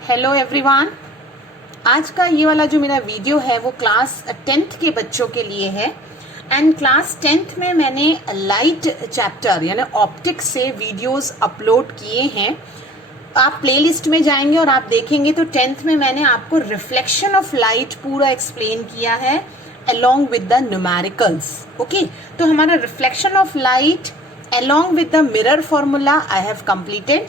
Hello everyone. आज का ये वाला जो मेरा वीडियो है वो क्लास 10th के बच्चों के लिए है। एंड क्लास 10th में मैंने लाइट चैप्टर यानी ऑप्टिक्स से वीडियोस अपलोड किए हैं। आप प्लेलिस्ट में जाएंगे और आप देखेंगे तो 10th में मैंने आपको रिफ्लेक्शन ऑफ लाइट पूरा एक्सप्लेन किया है along with the numericals। Okay, तो हमारा reflection of light along with the mirror formula I have completed।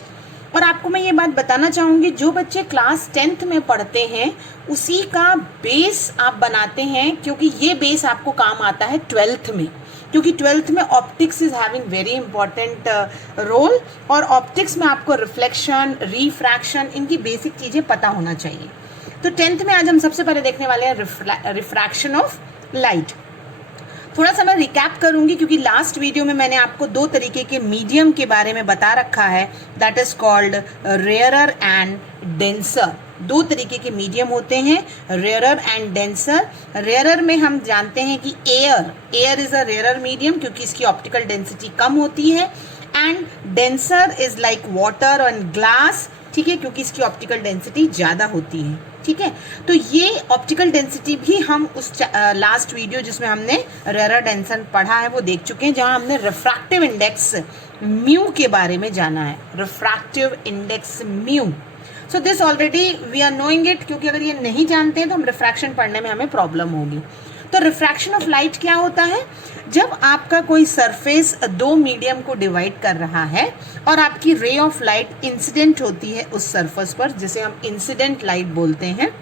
और आपको मैं ये बात बताना चाहूँगी, जो बच्चे क्लास 10th में पढ़ते हैं उसी का बेस आप बनाते हैं, क्योंकि ये बेस आपको काम आता है 12th में, क्योंकि 12th में optics is having very important role. और ऑप्टिक्स में आपको रिफ्लेक्शन, रिफ्रैक्शन, इनकी बेसिक चीज़ें पता होना चाहिए। तो 10th में आज हम सबसे पहले देखने वाले हैं रिफ्रैक्शन ऑफ लाइट। थोड़ा सा मैं रिकैप करूंगी, क्योंकि लास्ट वीडियो में मैंने आपको दो तरीके के मीडियम के बारे में बता रखा है, that is called rarer and denser. दो तरीके के मीडियम होते हैं, रेयरर एंड डेंसर। रेयरर में हम जानते हैं कि air is a rarer medium, क्योंकि इसकी ऑप्टिकल डेंसिटी कम होती है। And denser is like water and glass, ठीक है, क्योंकि इसकी ऑप्टिकल डेंसिटी ज़्यादा होती है। ठीक है, तो ये ऑप्टिकल डेंसिटी भी हम उस लास्ट वीडियो जिसमें हमने रेयरर डेंसर पढ़ा है वो देख चुके हैं, जहां हमने रिफ्रैक्टिव इंडेक्स म्यू के बारे में जाना है। Refractive index mu, so this already we are knowing it, क्योंकि अगर ये नहीं जानते हैं तो हम रिफ्रैक्शन पढ़ने में हमें प्रॉब्लम होगी। तो रिफ्रैक्शन ऑफ लाइट क्या होता है? जब आपका कोई सरफेस दो मीडियम को डिवाइड कर रहा है और आपकी रे ऑफ लाइट इंसिडेंट होती है उस सरफेस पर, जिसे हम इंसिडेंट लाइट बोलते हैं।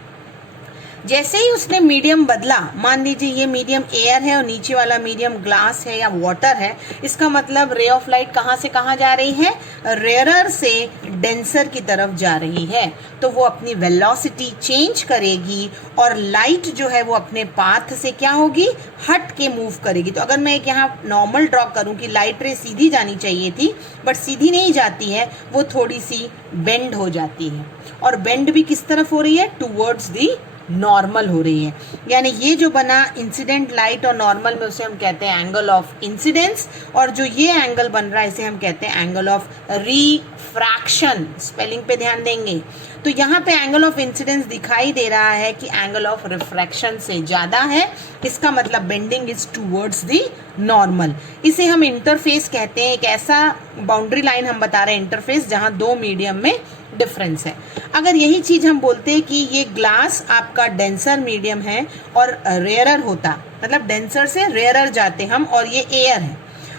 जैसे ही उसने मीडियम बदला, मान लीजिए ये मीडियम एयर है और नीचे वाला मीडियम ग्लास है या वाटर है, इसका मतलब रे ऑफ लाइट कहाँ से कहाँ जा रही है? रेयरर से डेंसर की तरफ जा रही है। तो वो अपनी वेलोसिटी चेंज करेगी और लाइट जो है वो अपने पाथ से क्या होगी? हट के मूव करेगी। तो अगर मैं एक यहाँ नॉर्मल ड्रॉ करूँ कि लाइट रे सीधी जानी चाहिए थी, बट सीधी नहीं जाती है, वो थोड़ी सी बेंड हो जाती है। और बेंड भी किस तरफ हो रही है? टूवर्ड्स दी नॉर्मल हो रही है। यानी ये जो बना इंसिडेंट लाइट और नॉर्मल में, उसे हम कहते हैं एंगल ऑफ इंसिडेंस, और जो ये एंगल बन रहा है इसे हम कहते हैं एंगल ऑफ रिफ्रैक्शन। स्पेलिंग पे ध्यान देंगे। तो यहाँ पे एंगल ऑफ इंसिडेंस दिखाई दे रहा है कि एंगल ऑफ रिफ्रैक्शन से ज़्यादा है, इसका मतलब bending is towards the normal. इसे हम इंटरफेस कहते हैं। एक ऐसा बाउंड्री लाइन हम बता रहे हैं इंटरफेस, जहाँ दो मीडियम में डिफरेंस है। अगर यही चीज हम बोलते हैं कि ये ग्लास आपका डेंसर मीडियम है और रेयरर होता, मतलब डेंसर से रेयरर जाते हम, और ये एयर है,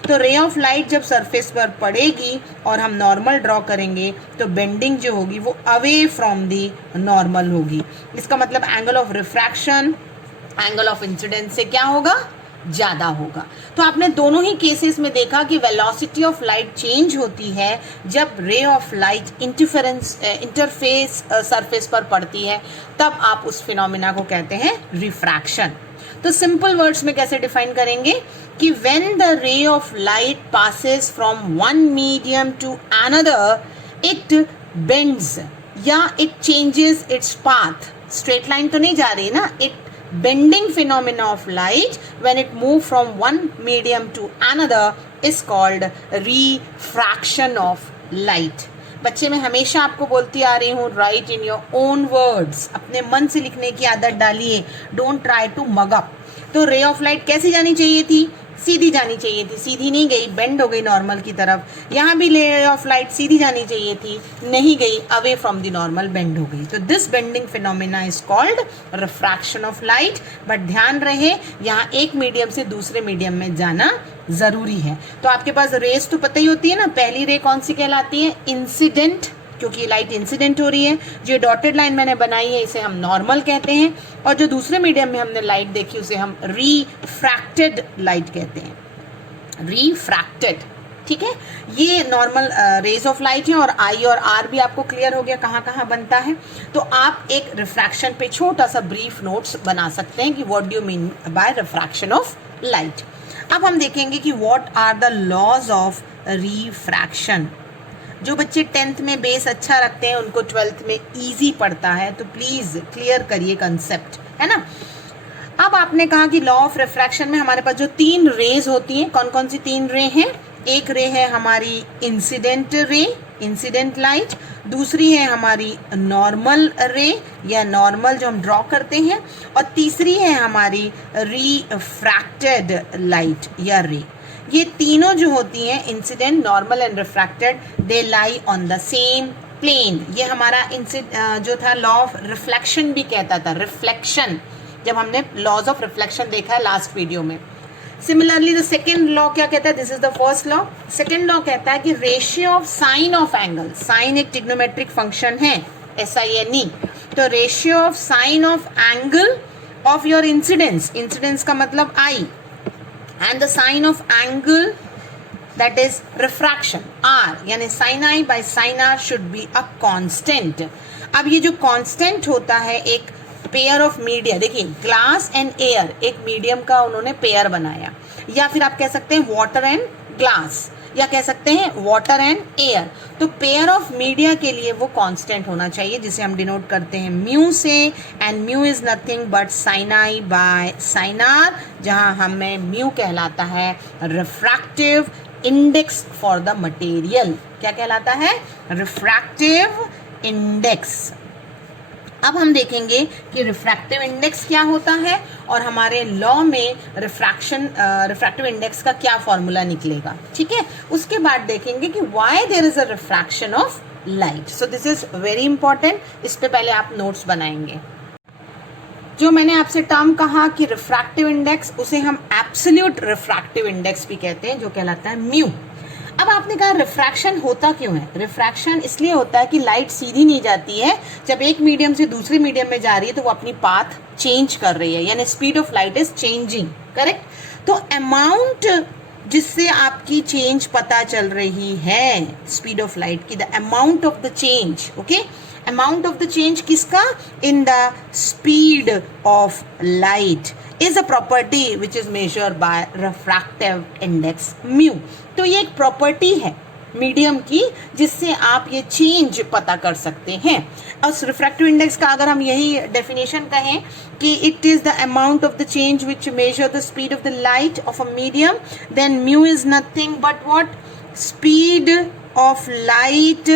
तो रे ऑफ लाइट जब सरफेस पर पड़ेगी और हम नॉर्मल ड्रॉ करेंगे तो बेंडिंग जो होगी वो अवे फ्रॉम दी नॉर्मल होगी। इसका मतलब angle of refraction angle of incidence से क्या होगा? ज़्यादा होगा। तो आपने दोनों ही केसेस में देखा कि वेलोसिटी ऑफ लाइट चेंज होती है जब रे ऑफ लाइट इंटरफेस सरफेस पर पड़ती है, तब आप उस फिनोमिना को कहते हैं रिफ्रैक्शन। तो सिंपल वर्ड्स में कैसे डिफाइन करेंगे कि when the ray of light passes from one medium to another, it bends या it changes its path. Straight line तो नहीं जा रही ना, it bending phenomena of light when it move from one medium to another is called refraction of light। बच्चे मैं हमेशा आपको बोलती आ रही हूँ, right in your own words, अपने मन से लिखने की आदत डालिए, don't try to mug up. तो रे ऑफ लाइट कैसी जानी चाहिए थी? सीधी जानी चाहिए थी, सीधी नहीं गई, बेंड हो गई नॉर्मल की तरफ। यहाँ भी रे ऑफ लाइट सीधी जानी चाहिए थी, नहीं गई, away from the normal, bend हो गई। तो this bending phenomena is called refraction of light. But ध्यान रहे, यहाँ एक मीडियम से दूसरे मीडियम में जाना जरूरी है। तो आपके पास रेस तो पता ही होती है ना, पहली रे कौन सी कहलाती है? इंसिडेंट, क्योंकि लाइट इंसिडेंट हो रही है। जो डॉटेड लाइन मैंने बनाई है इसे हम नॉर्मल कहते हैं, और जो दूसरे मीडियम में हमने लाइट देखी उसे हम रिफ्रैक्टेड लाइट कहते हैं। रिफ्रैक्टेड, ठीक है। ये नॉर्मल रेज ऑफ लाइट है, और आई और आर भी आपको क्लियर हो गया कहाँ कहाँ बनता है। तो आप एक रिफ्रैक्शन पे छोटा सा ब्रीफ नोट्स बना सकते हैं कि what do you mean by refraction of light. अब हम देखेंगे कि what are the laws of refraction. जो बच्चे 10th में बेस अच्छा रखते हैं उनको 12th में इजी पड़ता है, तो प्लीज़ क्लियर करिए कंसेप्ट, है ना। अब आपने कहा कि लॉ ऑफ रिफ्रैक्शन में हमारे पास जो तीन रेज होती हैं, कौन कौन सी तीन रे हैं? एक रे है हमारी इंसिडेंट रे, इंसिडेंट लाइट, दूसरी है हमारी नॉर्मल रे या नॉर्मल जो हम ड्रॉ करते हैं, और तीसरी है हमारी रिफ्रैक्टेड लाइट या रे। ये तीनों जो होती हैं, incident, normal and refracted, they lie on the same plane. ये हमारा जो था लॉ ऑफ रिफ्लेक्शन भी कहता था, रिफ्लेक्शन, जब हमने लॉज ऑफ रिफ्लेक्शन देखा है लास्ट वीडियो में। सिमिलरली द सेकेंड लॉ क्या कहता है, this is the first law. Second law कहता है कि ratio of sine of angle, sine एक ट्रिग्नोमेट्रिक फंक्शन है, SINE, तो ratio of sine of angle of your incidence, incidence का मतलब I, and the sine of angle that is refraction R, यानी sin I by sin R should be a constant। अब ये जो constant होता है एक पेयर ऑफ मीडिया, देखिए ग्लास एंड एयर, एक मीडियम का उन्होंने पेयर बनाया, या फिर आप कह सकते हैं वाटर एंड ग्लास, या कह सकते हैं वाटर एंड एयर। तो पेयर ऑफ मीडिया के लिए वो कांस्टेंट होना चाहिए, जिसे हम डिनोट करते हैं म्यू से, and mu is nothing but sine I by sine R, जहां हमें म्यू कहलाता है refractive index for the material. क्या कहलाता है? Refractive index. अब हम देखेंगे कि रिफ्रैक्टिव इंडेक्स क्या होता है और हमारे लॉ में रिफ्रैक्टिव इंडेक्स का क्या फॉर्मूला निकलेगा, ठीक है। उसके बाद देखेंगे कि why there is a refraction of light. So this is very important, इस पे पहले आप नोट्स बनाएंगे। जो मैंने आपसे टर्म कहा कि रिफ्रैक्टिव इंडेक्स, उसे हम एब्सोल्यूट रिफ्रैक्टिव इंडेक्स भी कहते हैं, जो कहलाता है म्यू। अब आपने कहा रिफ्रैक्शन होता क्यों है? रिफ्रैक्शन इसलिए होता है कि लाइट सीधी नहीं जाती है, जब एक मीडियम से दूसरे मीडियम में जा रही है तो वो अपनी पाथ चेंज कर रही है, यानी speed of light is changing, correct. तो अमाउंट जिससे आपकी चेंज पता चल रही है स्पीड ऑफ लाइट की, the amount of the change, okay, amount of the change किसका? In the speed of light is a property which is measured by refractive index mu। तो ये एक प्रॉपर्टी है मीडियम की, जिससे आप ये चेंज पता कर सकते हैं। और रिफ्रैक्टिव इंडेक्स का अगर हम यही डेफिनेशन कहें कि it is the amount of the change which measure the speed of the light of a medium, then mu is nothing but what? Speed of light,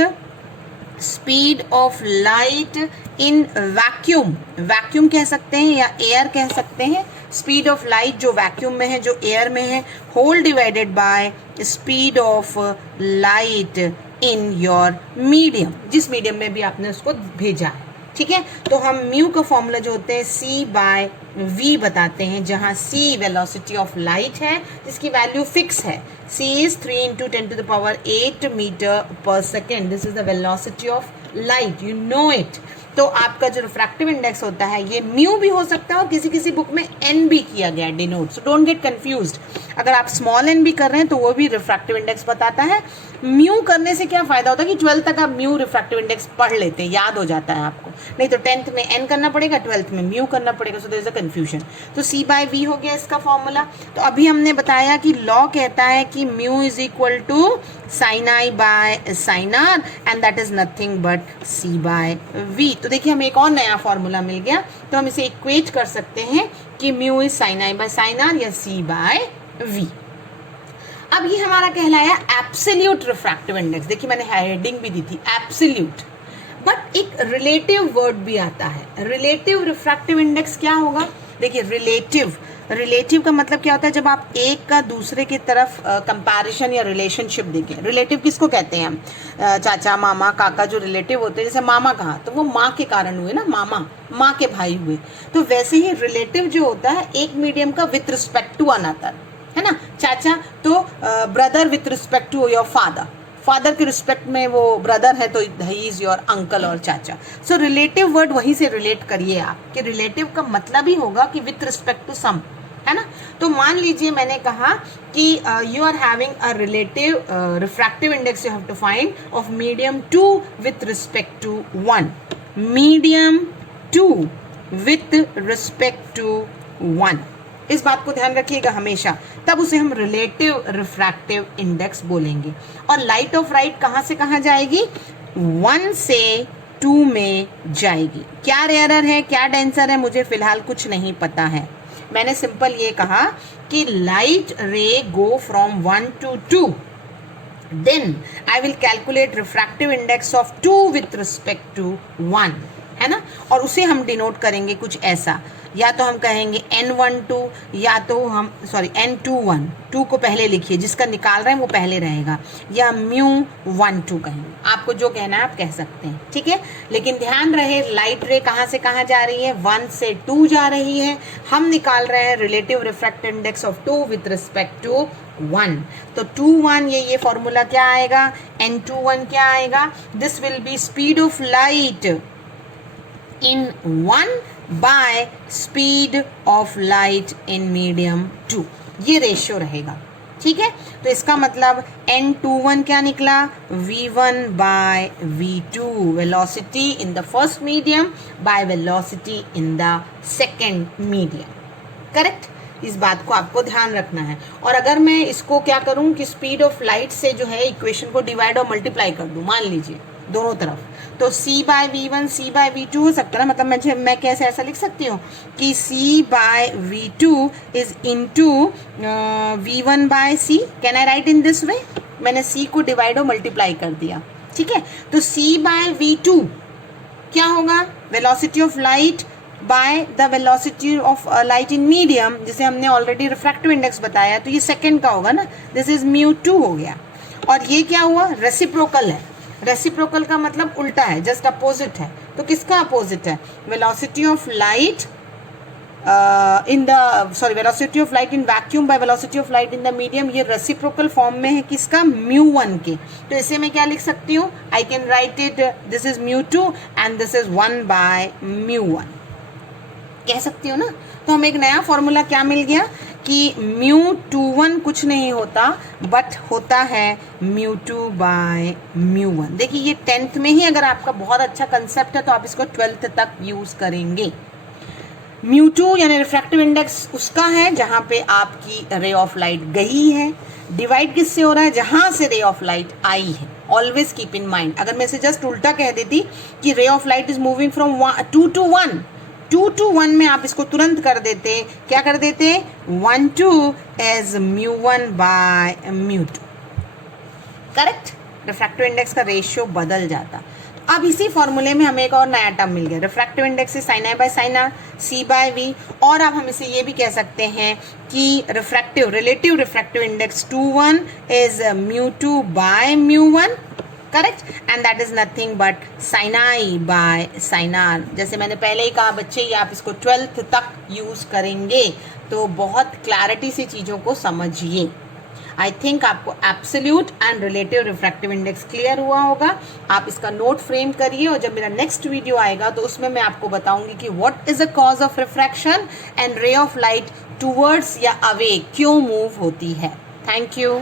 speed of light in vacuum, vacuum कह सकते हैं या air कह सकते हैं। Speed of light जो vacuum में है, जो एयर में है, whole divided by speed of light in your medium, जिस मीडियम में भी आपने उसको भेजा है, ठीक है। तो हम म्यू का फॉर्मूला जो होते हैं C/V बताते हैं, जहां C वेलोसिटी ऑफ लाइट है, जिसकी वैल्यू फिक्स है। C is 3 × 10⁸ metre per second. This is the velocity of light, you know it. तो आपका जो रिफ्रैक्टिव इंडेक्स होता है ये म्यू भी हो सकता है और किसी किसी बुक में एन भी किया गया है denote, so don't get confused. अगर आप स्मॉल एन भी कर रहे हैं तो वो भी रिफ्रैक्टिव इंडेक्स बताता है। म्यू करने से क्या फायदा होता है कि 12th तक आप म्यू रिफ्रैक्टिव इंडेक्स पढ़ लेते हैं, याद हो जाता है आपको, नहीं तो 10th में एन करना पड़ेगा, 12th में म्यू करना पड़ेगा, so there is a confusion. तो C/V हो गया इसका फॉर्मूला। तो अभी हमने बताया कि लॉ कहता है कि mu is equal to sin I by sin R and that is nothing but C/V। तो देखिए हमें एक और नया फॉर्मूला मिल गया, तो हम इसे इक्वेट कर सकते हैं कि mu is sin I by sin R या C/V। अब ये हमारा कहलाया एब्सोल्यूट रिफ्रैक्टिव इंडेक्स। देखिए मैंने हेडिंग भी दी थी एब्सोल्यूट, बट एक रिलेटिव वर्ड भी आता है। रिलेटिव रिफ्रैक्टिव इंडेक्स क्या होगा? देखिए रिलेटिव का मतलब क्या होता है? जब आप एक का दूसरे की तरफ कंपैरिजन या रिलेशनशिप देखें। रिलेटिव किसको कहते हैं हम? चाचा, मामा, काका जो रिलेटिव होते हैं, जैसे मामा कहा तो वो माँ के कारण हुए ना, मामा माँ के भाई हुए। तो वैसे ही रिलेटिव जो होता है एक मीडियम का विथ रिस्पेक्ट टू अनदर, है ना। चाचा तो brother with respect to your father, father के रिस्पेक्ट में वो ब्रदर है तो ही इज योर अंकल और चाचा। सो रिलेटिव वर्ड वहीं से रिलेट करिए आप कि रिलेटिव का मतलब ही होगा कि विथ रिस्पेक्ट टू सम, है ना। तो मान लीजिए मैंने कहा कि you are having a relative refractive index you have to find of medium 2 with respect to 1, medium 2 with respect to 1। इस बात को ध्यान रखिएगा हमेशा, तब उसे हम रिलेटिव रिफ्रैक्टिव इंडेक्स बोलेंगे। और लाइट ऑफ राइट कहाँ से कहाँ जाएगी? 1 से 2 में जाएगी। क्या रेयरर है, क्या डेंसर है, मुझे फिलहाल कुछ नहीं पता है। मैंने सिंपल ये कहा कि light ray go from 1 to 2 then I will calculate refractive index of 2 with respect to 1, है ना, और उसे हम डिनोट करेंगे कुछ ऐसा, या तो हम कहेंगे n12, या तो हम n21, 2 को पहले लिखिए, जिसका निकाल रहे हैं वो पहले रहेगा, या μ12 कहेंगे, आपको जो कहना है आप कह सकते हैं, ठीक है। लेकिन ध्यान रहे लाइट रे कहाँ से कहाँ जा रही है, 1 से 2 जा रही है, हम निकाल रहे हैं relative refractive index of 2 with respect to 1, तो 2 1 ये फॉर्मूला क्या आएगा, n21 क्या आएगा, this will be speed of light in 1 by speed of light in medium 2, ये रेशियो रहेगा, ठीक है। तो इसका मतलब n21 क्या निकला, v1 by v2, velocity in the first medium by velocity in the second medium, correct. इस बात को आपको ध्यान रखना है। और अगर मैं इसको क्या करूं कि स्पीड ऑफ लाइट से जो है इक्वेशन को डिवाइड और मल्टीप्लाई कर दूं, मान लीजिए दोनों तरफ, तो c bye v1 c by v2 हो सकता है ना, मतलब मैं कैसे ऐसा लिख सकती हूँ कि c by v2 is into v1 by c, can I write in this way, मैंने c को डिवाइड और मल्टीप्लाई कर दिया, ठीक है। तो c बाय v2 क्या होगा, velocity of light by the velocity of light in medium, जिसे हमने ऑलरेडी रिफ्रैक्टिव इंडेक्स बताया, तो ये सेकेंड का होगा ना, दिस इज μ2 हो गया। और ये क्या हुआ, रेसिप्रोकल है, रेसिप्रोकल का मतलब उल्टा है, जस्ट अपोजिट है, तो किसका अपोजिट है, velocity of light velocity of light in vacuum by velocity of light in the medium, ये रेसिप्रोकल फॉर्म में है किसका, μ1 के। तो इसे मैं क्या लिख सकती हूँ, I can write it, this is μ2 and this is 1 by μ1, कह सकती हूँ ना। तो हमें एक नया फॉर्मूला क्या मिल गया कि μ21 कुछ नहीं होता बट होता है μ2 बाय μ1। देखिए ये 10th में ही अगर आपका बहुत अच्छा कंसेप्ट है तो आप इसको 12th तक यूज करेंगे। μ2 यानी रिफ्रैक्टिव इंडेक्स उसका है जहाँ पे आपकी रे ऑफ लाइट गई है, डिवाइड किससे हो रहा है, जहाँ से रे ऑफ लाइट आई है। ऑलवेज कीप इन माइंड, अगर मैं इसे जस्ट उल्टा कह देती कि रे of light is moving from 2 to 1, 2 to 1 में आप इसको तुरंत कर देते, क्या कर देते, 1 2 as μ1 by μ2, correct. Refractive index का रेशियो बदल जाता। अब इसी फॉर्मूले में हमें एक और नया टर्म मिल गया, refractive index is sin i by sin r, c by v, और अब हम इसे ये भी कह सकते हैं कि relative refractive index 21 is μ2 by μ1, correct, and that is nothing but sin i by sin r। जैसे मैंने पहले ही कहा बच्चे, ये आप इसको 12th तक यूज करेंगे तो बहुत क्लैरिटी से चीज़ों को समझिए। आई थिंक आपको absolute and relative refractive index clear हुआ होगा। आप इसका नोट फ्रेम करिए और जब मेरा नेक्स्ट वीडियो आएगा तो उसमें मैं आपको बताऊंगी कि what is the cause of refraction and रे ऑफ लाइट टूवर्ड्स या अवे क्यों मूव होती है। Thank you.